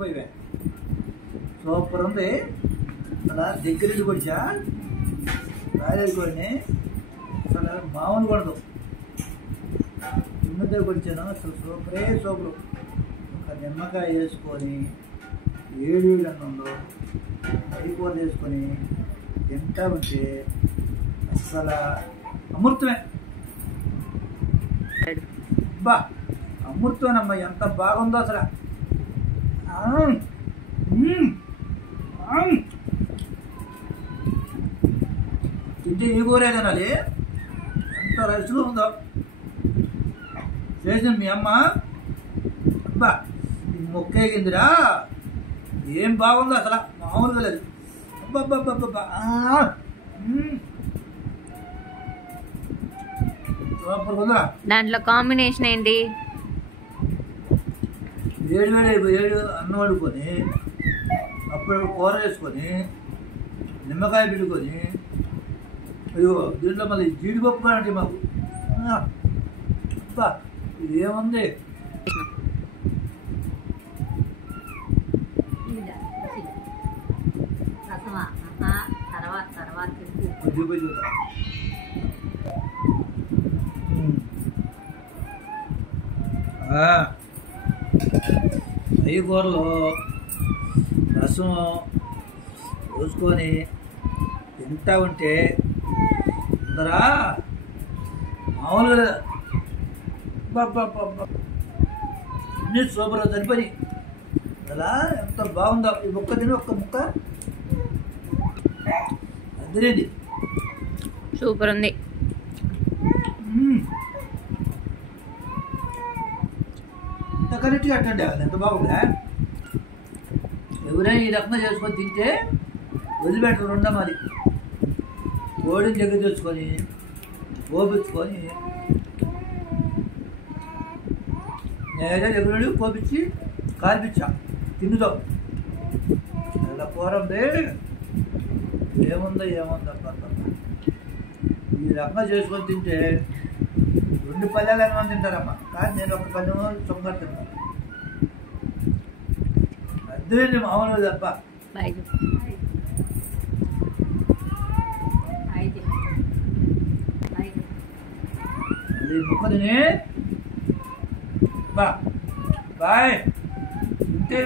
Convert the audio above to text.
పోయివే super ఉంది. అలా దగ్గరికి వచ్చా రాయకొని అసలు మామూలు కొడదు. ఇమ్మ దగ్గరికి వచ్చాను అసలు సూపరే సూపరు. ఒక నిమ్మకాయ వేసుకొని ఏడు అన్నంలో కూర వేసుకొని తింటా ఉంటే అసలు అమృతమే. బా అమృతమేనమ్మా, ఎంత బాగుందో అసలు. తింటే ఈ కూరే తినాలి, ఎంత రుచిగా ఉందో చేసిన మీ అమ్మ. అబ్బా ఈ మొక్కేగిందిరా, ఏం బాగుందో అసలు, మామూలుగా లేదు. అబ్బబ్బబ్బబ్బా సూపర్ ఉందా. దాంట్లో కాంబినేషన్ ఏంటి? ఏడు అన్నం వండుకొని అప్పుడు కూర వేసుకొని నిమ్మకాయ పెట్టుకొని, అయ్యో దీంట్లో మళ్ళీ జీడిపప్పు కానండి మాకు. అబ్బా ఇదేముంది. నెయ్యి కూరలో రసం పోసుకొని తింటా ఉంటే అందరా మామూలుగా అన్నీ సూపర్ చనిపోయి అలా ఎంత బాగుందో. ఈ ముక్క తిని ఒక్క ముక్క అదిరేది సూపర్ ఉంది. ఎంత కరెక్ట్గా అట్టండి, అది ఎంత బాగుందా. ఎవరైనా ఈ రకంగా చేసుకొని తింటే వదిలిపెట్టరు. ఉండ మరి కోడిని దగ్గర తెచ్చుకొని కోపించుకొని నేనే దగ్గర కోపించి కాల్పించా తిన్నుతో. అలా కూర ఉంది, ఏముందో అబ్బా. ఈ రకంగా చేసుకొని తింటే 2 పల్లెలు అని తింటారమ్మా, కానీ నేను ఒక పల్లెమో చొంగ తింటాను. అద్దెండి మామూలు తప్ప. అది ముక్క తిని బా బాయ్ తింటే